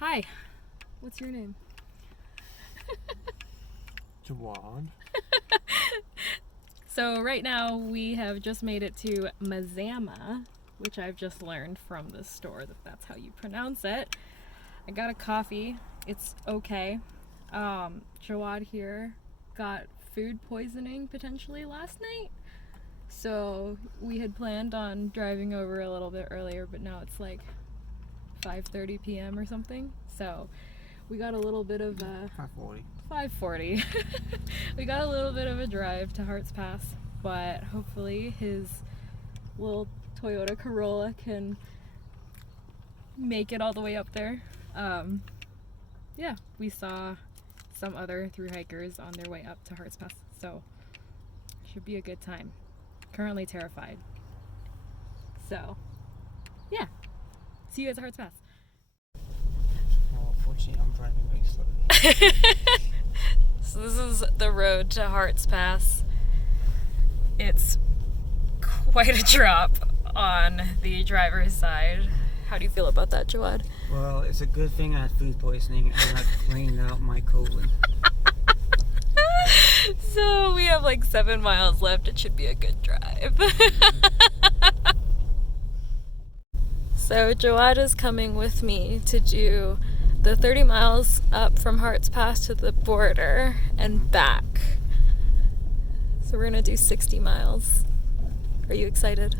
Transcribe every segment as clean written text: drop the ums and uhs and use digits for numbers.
Hi, what's your name? Jawad. So right now we have just made it to Mazama, which I've just learned from the store that that's how you pronounce it. I got a coffee. It's okay. Jawad here got food poisoning potentially last night. So we had planned on driving over a little bit earlier, but now it's like 5:30 p.m. or something. So we got a little bit of a 5:40. We got a little bit of a drive to Hart's Pass, but hopefully his little Toyota Corolla can make it all the way up there. Yeah, we saw some other thru hikers on their way up to Hart's Pass, so should be a good time. Currently terrified. So, yeah. See you guys at Hart's Pass. Well, unfortunately, I'm driving very slowly. So this is the road to Hart's Pass. It's quite a drop on the driver's side. How do you feel about that, Jawad? Well, it's a good thing I had food poisoning and I cleaned out my colon. So we have like 7 miles left. It should be a good drive. So Jawad is coming with me to do the 30 miles up from Hart's Pass to the border and back. So we're gonna do 60 miles. Are you excited?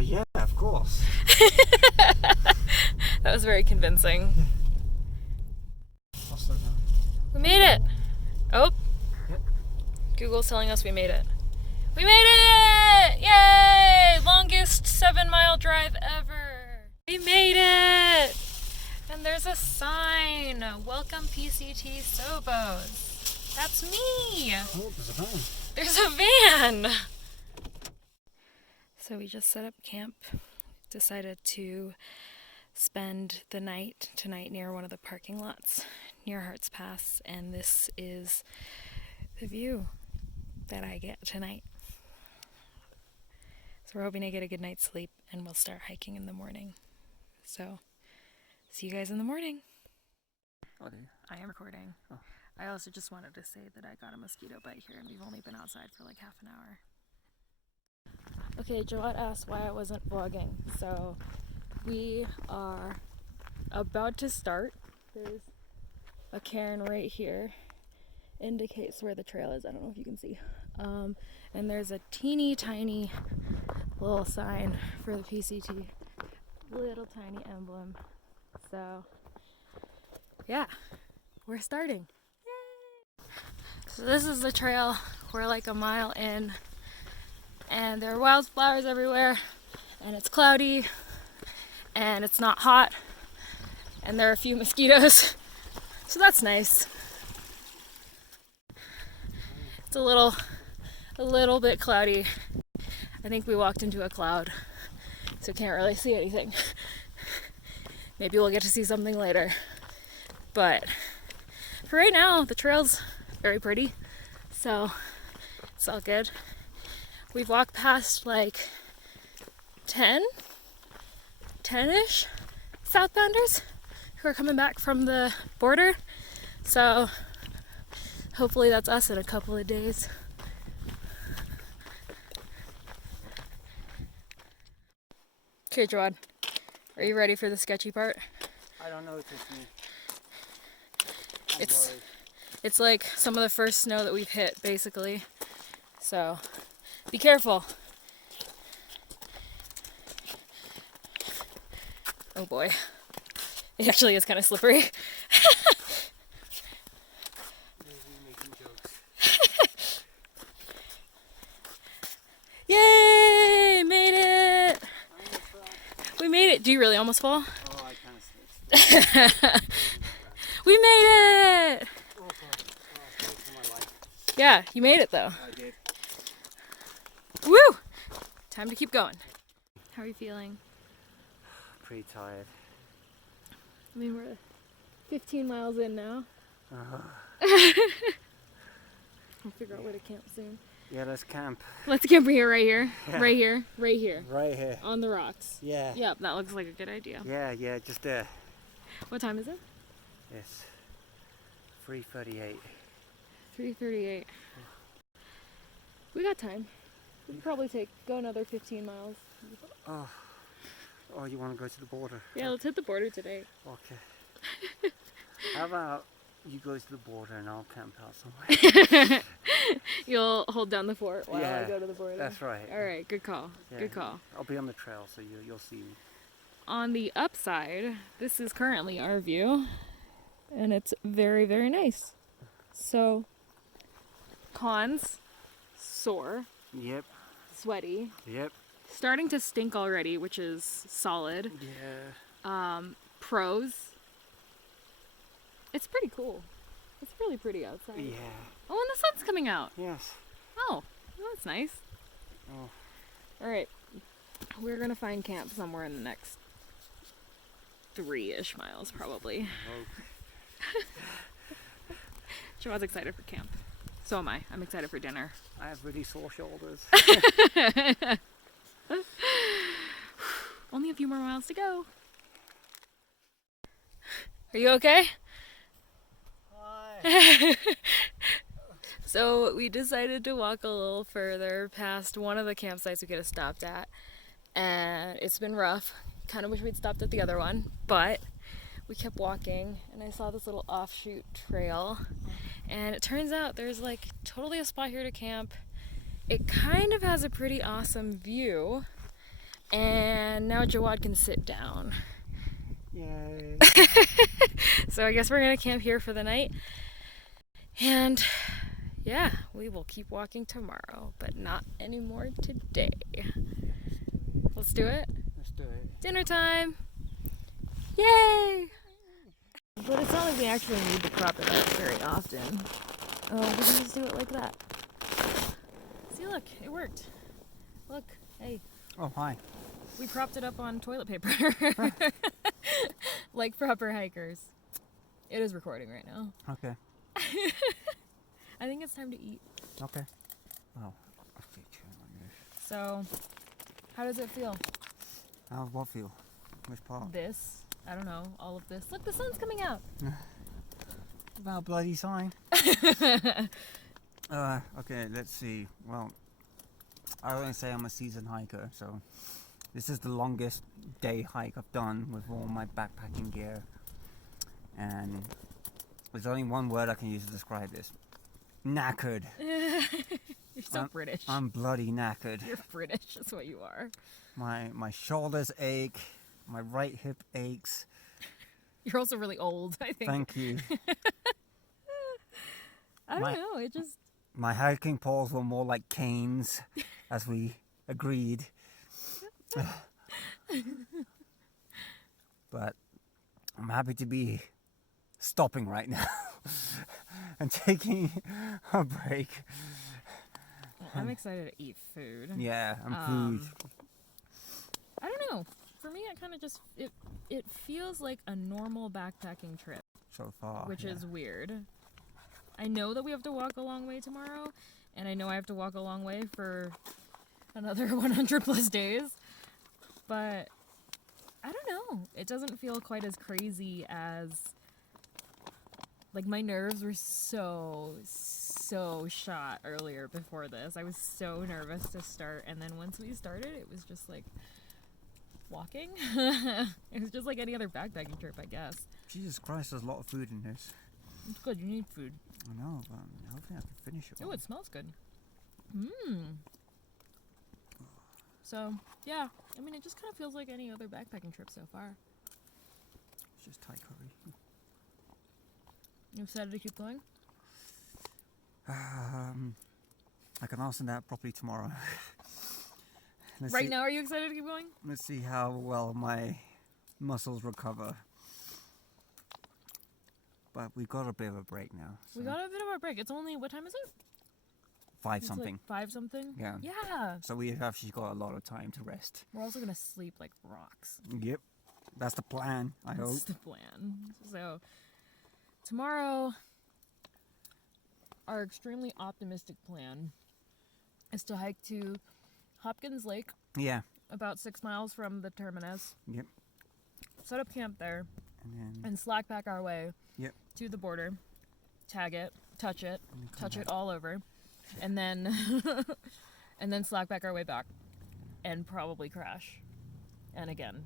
Yeah, of course. That was very convincing. I'll slow down. We made it! Oh! Yep. Google's telling us we made it. We made it! Yay! Longest 7-mile drive ever! We made it! And there's a sign! Welcome PCT SOBOs. That's me! Oh, there's a van. There's a van! So we just set up camp. Decided to spend the night tonight near one of the parking lots near Hart's Pass, and this is the view that I get tonight. So we're hoping to get a good night's sleep and we'll start hiking in the morning. So, see you guys in the morning. Oh, do you? I am recording. Oh. I also just wanted to say that I got a mosquito bite here and we've only been outside for like half an hour. Okay, Jawad asked why I wasn't vlogging, so we are about to start. There's a cairn right here, indicates where the trail is. I don't know if you can see. And there's a teeny tiny little sign for the PCT, little tiny emblem. So yeah, we're starting. Yay! So this is the trail. We're like a mile in. And there are wildflowers everywhere, and it's cloudy, and it's not hot, and there are a few mosquitoes, so that's nice. It's a little bit cloudy. I think we walked into a cloud, so can't really see anything. Maybe we'll get to see something later, but for right now, the trail's very pretty, so it's all good. We've walked past like 10-ish southbounders who are coming back from the border. So hopefully that's us in a couple of days. Okay, Jawad, are you ready for the sketchy part? I don't know, Tiffany. It's like some of the first snow that we've hit, basically. So be careful. Oh boy. It actually is kind of slippery. Yay! Made it! We made it! Do you really almost fall? Oh, I kind of slipped. We made it! Oh, for my life. Yeah, you made it though. I did. Woo! Time to keep going. How are you feeling? Pretty tired. I mean, we're 15 miles in now. We'll figure out where to camp soon. Yeah, let's camp. Let's camp here, right here. Yeah. Right here, right here. Right here. On the rocks. Yeah. Yep, that looks like a good idea. Yeah, just there. What time is it? It's 3:38. 3:38. We got time. We could probably go another 15 miles. Oh, you want to go to the border? Yeah, let's hit the border today. Okay. How about you go to the border and I'll camp out somewhere? You'll hold down the fort while I Yeah, go to the border. That's right. All right, good call. Yeah, Good call. I'll be on the trail, so you'll see me. On the upside, this is currently our view, and it's very, very nice. So, cons, sore, Yep. sweaty, Yep. starting to stink already, which is solid. Yeah. Pros, it's pretty cool. It's really pretty outside. Yeah. Oh, and the sun's coming out. Yes. Oh, well, that's nice. Oh. All right, we're gonna find camp somewhere in the next 3-ish miles, probably. Jawad's excited for camp. So am I. I'm excited for dinner. I have really sore shoulders. Only a few more miles to go. Are you okay? Hi. So we decided to walk a little further past one of the campsites we could have stopped at. And it's been rough. Kind of wish we'd stopped at the other one, but we kept walking and I saw this little offshoot trail. And it turns out there's like totally a spot here to camp. It kind of has a pretty awesome view. And now Jawad can sit down. Yay. So I guess we're gonna camp here for the night. And yeah, we will keep walking tomorrow, but not anymore today. Let's do it. Let's do it. Dinner time. Yay! But it's not like we actually need to prop it up very often. Oh, we can just do it like that. See, look, it worked. Look, hey, Oh, hi. we propped it up on toilet paper. Like proper hikers. It is recording right now. Okay. I think it's time to eat. Okay. Oh. So, how does it feel? How's what feel? Which part? This, I don't know, all of this. Look, the sun's coming out. About a bloody sign. Okay, let's see. Well, I always say I'm a seasoned hiker, so this is the longest day hike I've done with all my backpacking gear. And there's only one word I can use to describe this. Knackered. You're so British. I'm bloody knackered. You're British, that's what you are. My shoulders ache. My right hip aches. You're also really old, I think. Thank you. I don't know, it just... My hiking poles were more like canes, as we agreed. But I'm happy to be stopping right now and taking a break. I'm excited to eat food. Yeah, and food. I don't know. For me, it kind of just... It feels like a normal backpacking trip, So far. which yeah. is weird. I know that we have to walk a long way tomorrow, and I know I have to walk a long way for another 100 plus days, but I don't know. It doesn't feel quite as crazy as, like, my nerves were so shot earlier before this. I was so nervous to start, and then once we started, it was just like walking. It was just like any other backpacking trip, I guess. Jesus Christ, there's a lot of food in this. It's good, you need food. I know, but hopefully I can finish it. Oh, it smells good. So, yeah. I mean, it just kind of feels like any other backpacking trip so far. It's just Thai curry. You excited to keep going? I can answer that properly tomorrow. Right now, are you excited to keep going? Let's see how well my muscles recover. But we got a bit of a break now. So. We got a bit of a break. It's only, what time is it? 5 It's something. like 5 something? Yeah. Yeah. So we've actually got a lot of time to rest. We're also going to sleep like rocks. Yep. That's the plan, I hope. That's the plan. So, tomorrow, our extremely optimistic plan is to hike to Hopkins Lake, Yeah. about 6 miles from the terminus. Yep. Set up camp there. And slack back our way yep. to the border, tag it, touch it back. all over, and then and then slack back our way back, and probably crash, and again,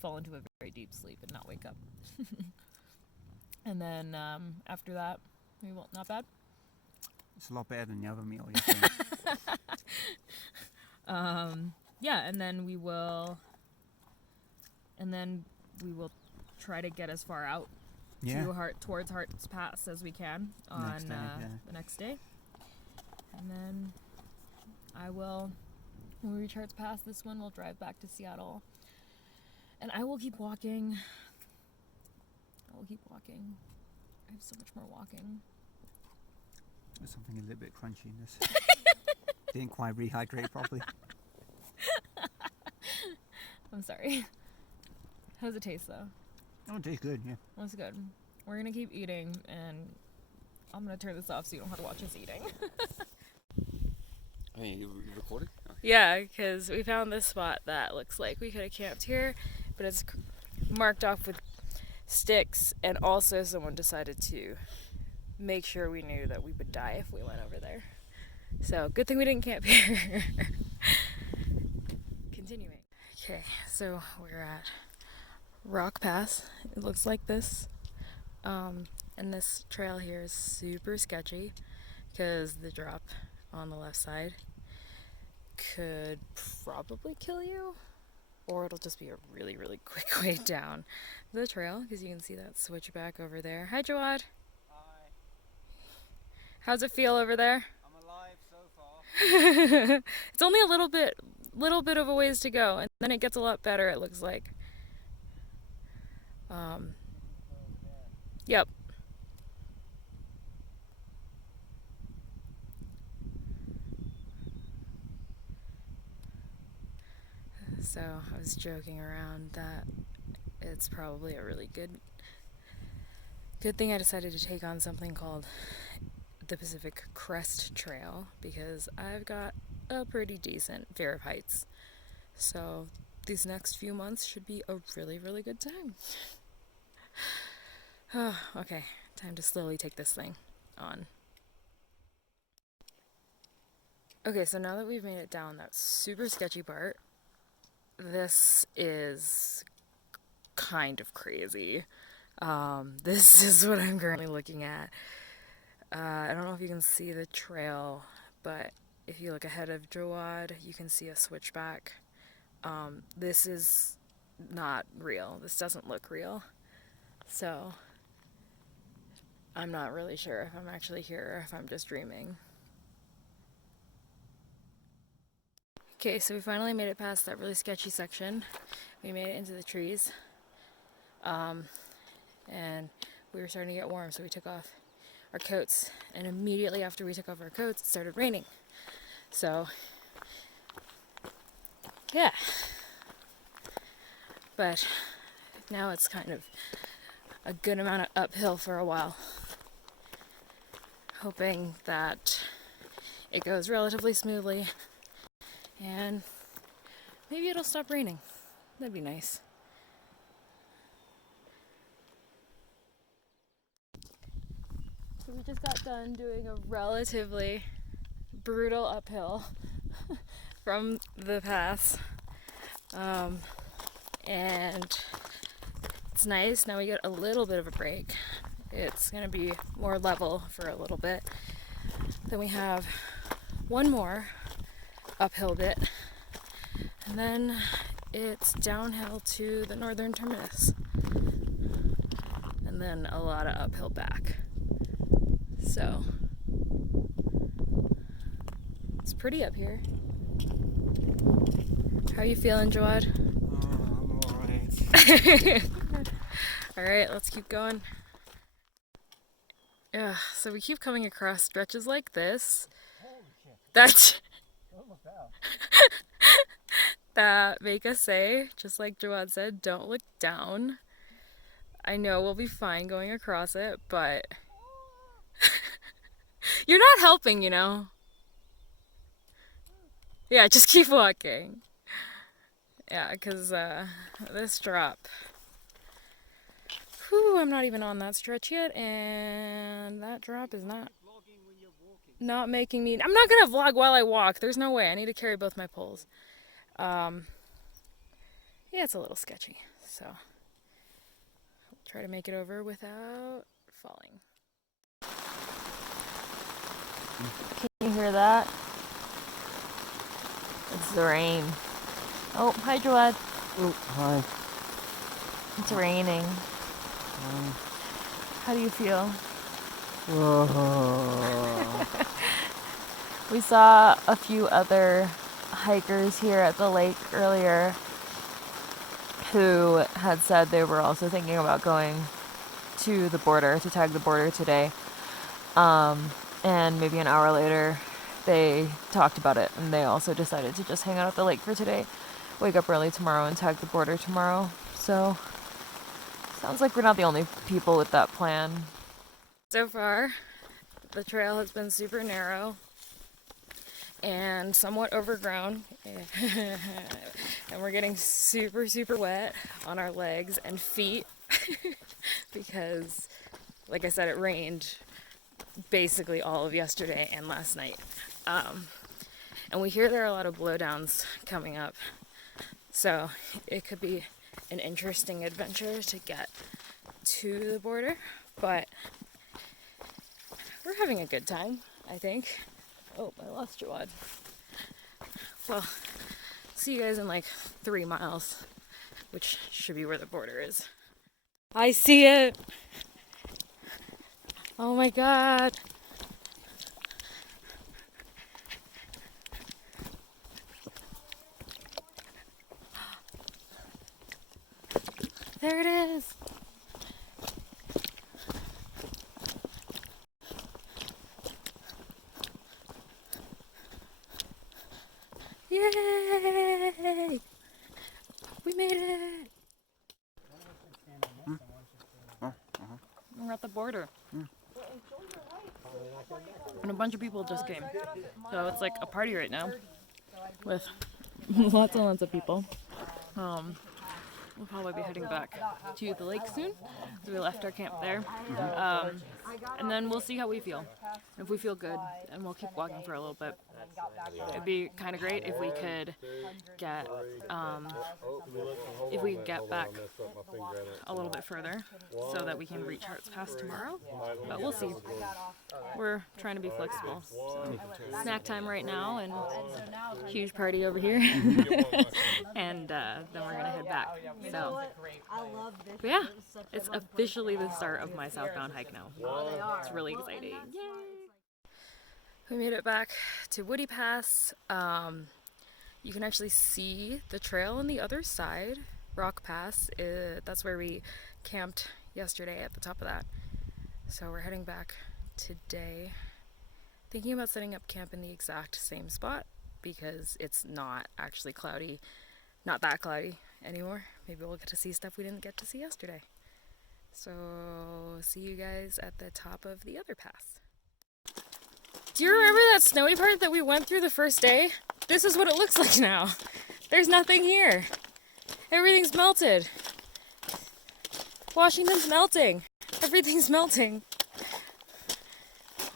fall into a very deep sleep and not wake up. And then after that, we won't. Not bad. It's a lot better than the other meal yesterday. Yeah, and then we will try to get as far out to towards Hart's Pass as we can on the next day. And then when we reach Hart's Pass, this one, we'll drive back to Seattle. And I will keep walking. I have so much more walking. There's something a little bit crunchy in this. Didn't quite rehydrate properly. I'm sorry. How does it taste though? Oh, it tastes good, yeah. That's good. We're gonna keep eating, and I'm gonna turn this off so you don't have to watch us eating. Oh, you recording? Okay. Yeah, because we found this spot that looks like we could have camped here, but it's marked off with sticks, and also someone decided to make sure we knew that we would die if we went over there. So, good thing we didn't camp here. Continuing. Okay, so we're at Rock Pass. It looks like this. And this trail here is super sketchy because the drop on the left side could probably kill you, or it'll just be a really, really quick way down the trail because you can see that switchback over there. Hi, Jawad. Hi. How's it feel over there? I'm alive so far. It's only a little bit of a ways to go, and then it gets a lot better, it looks like. Yep. So I was joking around that it's probably a really good thing I decided to take on something called the Pacific Crest Trail, because I've got a pretty decent fear of heights. So these next few months should be a really, really good time. Oh, okay, time to slowly take this thing on. Okay, so now that we've made it down that super sketchy part, this is kind of crazy. This is what I'm currently looking at. I don't know if you can see the trail, but if you look ahead of Jawad, you can see a switchback. This is not real. This doesn't look real. So I'm not really sure if I'm actually here or if I'm just dreaming. Okay, so we finally made it past that really sketchy section. We made it into the trees. And we were starting to get warm, so we took off our coats. And immediately after we took off our coats, it started raining. So, yeah. But now it's kind of a good amount of uphill for a while. Hoping that it goes relatively smoothly and maybe it'll stop raining. That'd be nice. So we just got done doing a relatively brutal uphill from the pass. And it's nice. Now we get a little bit of a break. It's going to be more level for a little bit. Then we have one more uphill bit, and then it's downhill to the northern terminus, and then a lot of uphill back. So it's pretty up here. How are you feeling, Jawad? I'm alright. Alright, let's keep going. Yeah, so we keep coming across stretches like this. Holy shit. That Almost out. that make us say, just like Jawad said, don't look down. I know we'll be fine going across it, but you're not helping, you know. Yeah, just keep walking. Yeah, because this drop I'm not even on that stretch yet, and that drop is not making me... I'm not gonna vlog while I walk. There's no way. I need to carry both my poles. Yeah, it's a little sketchy, so I'll try to make it over without falling. Can you hear that? It's the rain. Oh, hi, Jawad. Oh, hi. It's raining. How do you feel? Whoa. We saw a few other hikers here at the lake earlier who had said they were also thinking about going to the border, to tag the border today. And maybe an hour later, they talked about it, and they also decided to just hang out at the lake for today, wake up early tomorrow, and tag the border tomorrow. So, sounds like we're not the only people with that plan. So far, the trail has been super narrow and somewhat overgrown, and we're getting super, super wet on our legs and feet because, like I said, it rained basically all of yesterday and last night. And we hear there are a lot of blowdowns coming up, so it could be an interesting adventure to get to the border, but we're having a good time, I think. Oh, I lost Jawad. Well, see you guys in like 3 miles, which should be where the border is. I see it! Oh my god! There it is! Yay! We made it! We're at the border. And a bunch of people just came. So it's like a party right now with lots and lots of people. We'll probably be heading back to the lake soon. So we left our camp there. And then we'll see how we feel. If we feel good, and we'll keep walking for a little bit. It'd be kind of great if we could get back a little bit further so that we can reach Hart's Pass tomorrow. But we'll see. We're trying to be flexible. So, snack time right now, and huge party over here. And then we're gonna head back. So, but yeah, it's officially the start of my southbound hike now. It's really exciting. Yay! We made it back to Woody Pass. You can actually see the trail on the other side. Rock Pass, that's where we camped yesterday at the top of that. So we're heading back today. Thinking about setting up camp in the exact same spot because it's not actually cloudy, not that cloudy anymore. Maybe we'll get to see stuff we didn't get to see yesterday. So see you guys at the top of the other pass. Do you remember that snowy part that we went through the first day? This is what it looks like now. There's nothing here. Everything's melted. Washington's melting. Everything's melting.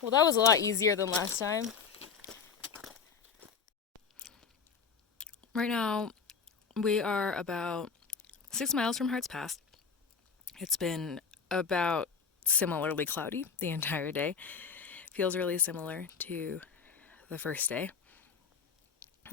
Well, that was a lot easier than last time. Right now, we are about 6 miles from Hart's Pass. It's been about similarly cloudy the entire day. Feels really similar to the first day.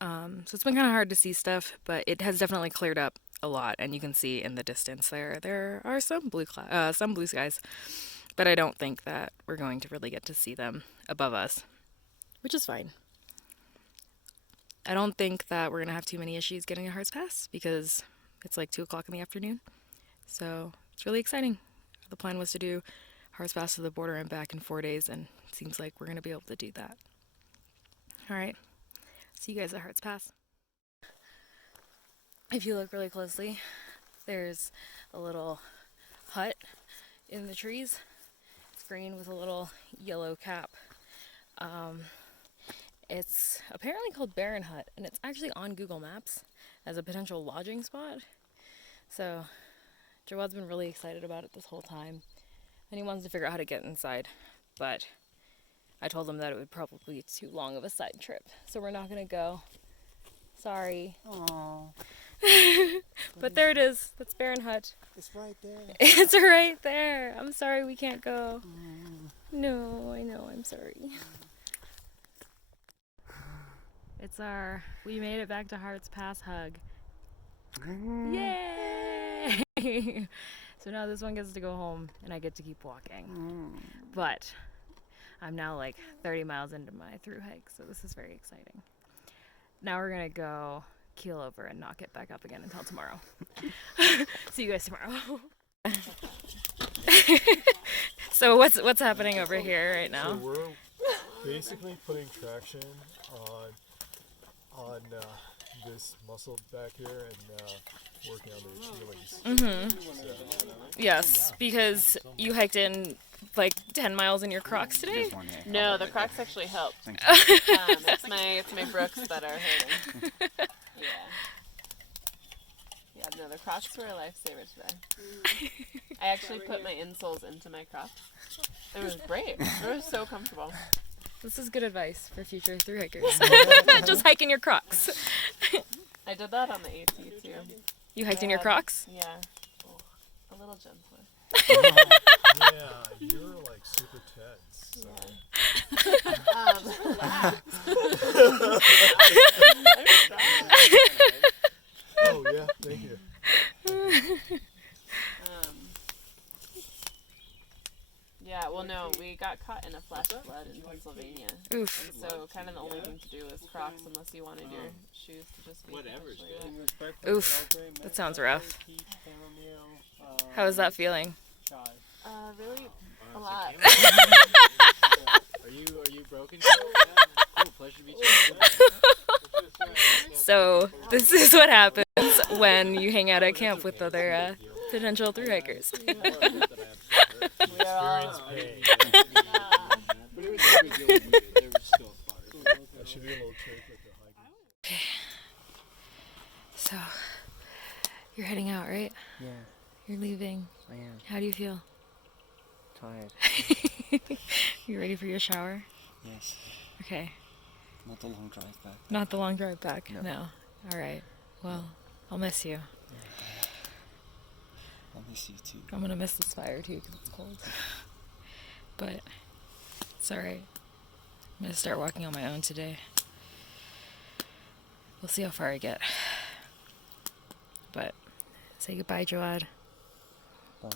So it's been kind of hard to see stuff, but it has definitely cleared up a lot, and you can see in the distance there are some blue skies, but I don't think that we're going to really get to see them above us, which is fine. I don't think that we're going to have too many issues getting to Hart's Pass because it's like 2 o'clock in the afternoon, so it's really exciting. The plan was to do Hart's Pass to the border and back in 4 days, and it seems like we're going to be able to do that. All right. See you guys at Hart's Pass. If you look really closely, there's a little hut in the trees. It's green with a little yellow cap. It's apparently called Barren Hut, and it's actually on Google Maps as a potential lodging spot. So Jawad's been really excited about it this whole time, and he wants to figure out how to get inside, but I told him that it would probably be too long of a side trip, so we're not gonna go. Sorry. Oh. But there it is. That's Baron Hut. It's right there. It's right there. I'm sorry we can't go. No, I know. I'm sorry. We made it back to Hart's Pass hug. Yay! So now this one gets to go home and I get to keep walking. But I'm now like 30 miles into my through hike, so this is very exciting. Now we're gonna go keel over and not get back up again until tomorrow. See you guys tomorrow. So what's happening over here right now? So we're basically putting traction on this muscle back here and working on the Achilles. Yes, because you hiked in like 10 miles in your Crocs today? No, the Crocs actually helped. It's my Brooks that are hurting. Yeah, no, the Crocs were a lifesaver today. I actually put my insoles into my Crocs. It was great. It was so comfortable. This is good advice for future thru hikers. Just hike in your Crocs. I did that on the AT too. You hiked in your Crocs? Yeah. A little gentler. Yeah, you're like super tense. So. Oh yeah, thank you. Yeah, well no, we got caught in a flash flood in Pennsylvania. Oof. And so kind of the only thing to do is Crocs unless you wanted your shoes to just be Oof. That sounds rough. How is that feeling? Really a lot. Are you broken? Cool, pleasure to meet you. So this is what happens when you hang out at camp with other potential thru hikers. We are all Should be a little trick with the hiking. So you're heading out, right? Yeah, You're leaving. I am How do you feel? tired. You ready for your shower? Yes. Okay. Not the long drive back. Not the long drive back? No. No. All right. Well, I'll miss you. I'll miss you too. I'm going to miss this fire too because it's cold. But it's all right. I'm going to start walking on my own today. We'll see how far I get. But say goodbye, Jawad. Bye.